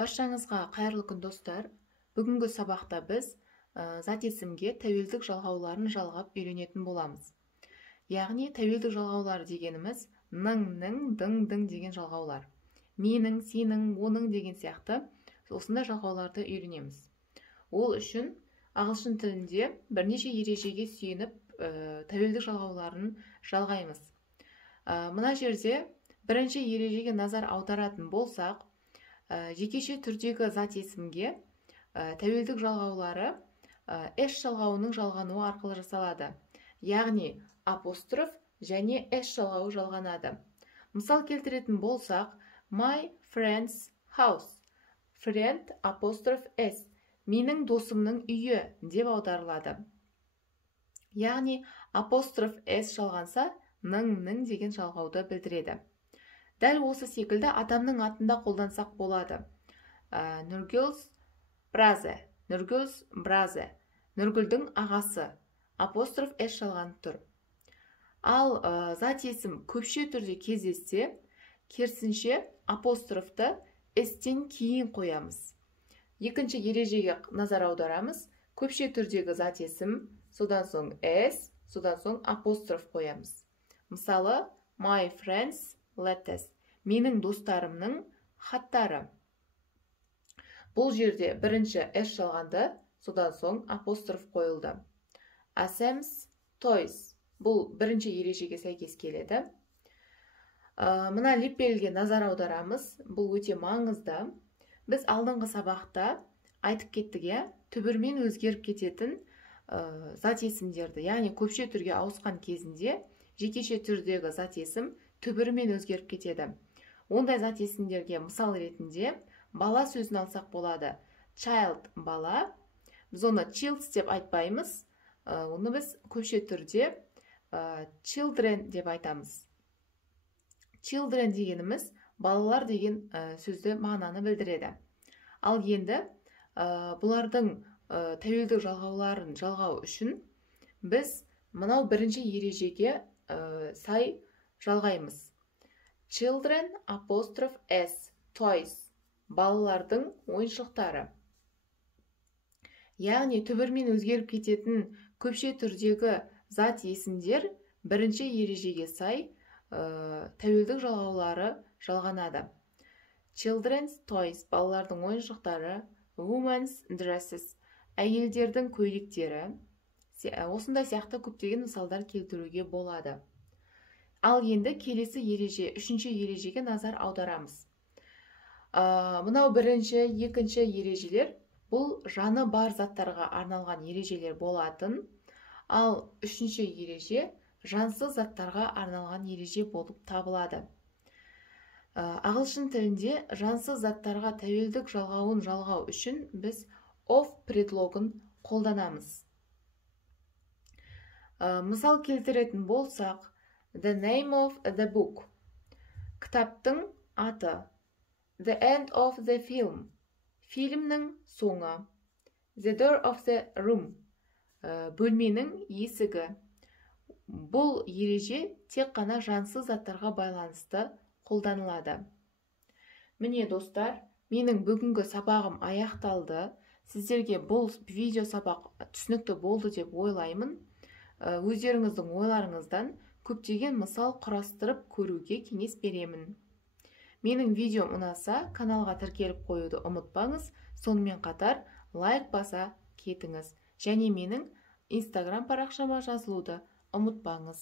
Баршаңызға қайырлы күн достар. Бүгінгі сабақта біз зат есімге тәуелдік жалғауларын жалғап үйренетін боламыз. Яғни тәуелдік жалғаулар дегеніміз ның, дың деген жалғаулар. Менің, сенің, оның деген сияқты осындай жалғауларды үйренеміз. Ол үшін ағылшын тілінде бірнеше ережеге сүйеніп тәуелдік жалғауларын жалғаймыз. Мына жерде бірінші ережеге назар аударатын болсақ, жекеше түрдегі зат есімге тәуелдік жалғаулары эш жалғауының жалғануы арқылы жасалады. Яғни апостроф және эш жалғауы жалғанады. Мысал келтіретін болсақ, my friend's house. Friend апостроф s. Менің досымның үйі деп аударылады. Яғни апостроф s жалғанса, ның деген жалғауды білдіреді. Дәл осы секілді адамның атында қолдансақ болады. Нұргүл's бразе. Нұргүлдің ағасы. Апостроф s жалғанып тұр. Ал зат есім көпше түрде кездессе, керісінше апострофты s-тен кейін қоямыз. Екінші ережеге назар аударамыз. Көпше түрдегі зат есім, содан соң s, содан соң апостроф қоямыз. Мысалы, my friends letters. Менің достарымның хаттары. Бұл жерде бірінші s жалғанды, содан соң апостроф қойылды. Asam's toys. Бұл бірінші ережеге сәйкес келеді. Мына лепелге назар аударамыз. Бұл өте маңызды. Біз алдыңғы сабақта айтып кеттік, түбірмен өзгеріп кететін зат есімдерді, яғни көпше түрге ауысқан кезінде жекеше түрдегі зат есім түбірмен өзгеріп кетеді. Ондай зат есімдерге мысал ретінде бала сөзін алсақ болады. Child бала. Біз оны childs деп айтпаймыз. Оны біз көпше түрде children деп айтамыз. Children дегеніміз балалар деген сөзді мағынаны білдіреді. Ал енді бұлардың тәуелдік жалғауларын жалғау үшін біз мынау бірінші ережеге сай жалғаймыз. Children апостроф s, toys, балалардың ойыншықтары. Яғни түбірмен өзгеріп кететін көпше түрдегі зат есімдер бірінші ережеге сай тәуелдік жалғаулары жалғанады. Children's toys, балалардың ойыншықтары. Women's dresses, әйелдердің көйлектері. Осындай сияқты көптеген мысалдар келтіруге болады. Ал енді келесі ереже, үшінші ережеге назар аударамыз. Мынау бірінші, екінші ережелер бұл жаны бар заттарға арналған ережелер болатын. Ал үшінші ереже жансыз заттарға арналған ереже болып табылады. Ағылшын тілінде жансыз заттарға тәуелдік жалғауын жалғау үшін біз of предлогын қолданамыз. Мысал келтіретін болсақ, the name of the book, кітаптың аты. The end of the film, фильмнің соңы. The door of the room, бөлменің есігі. Бұл ереже тек қана жансыз заттарға байланысты қолданылады. Міне достар, менің бүгінгі сабағым аяқталды. Сіздерге бұл видео сабақ түсінікті болды деп ойлаймын. Өздеріңіздің ойларыңыздан көптеген мысал құрастырып көруге кеңес беремін. Менің видеом ұнаса, каналға тіркеліп қоюды ұмытпаңыз, сонымен қатар лайк баса кетіңіз. Және менің Instagram парақшама жазылуды ұмытпаңыз.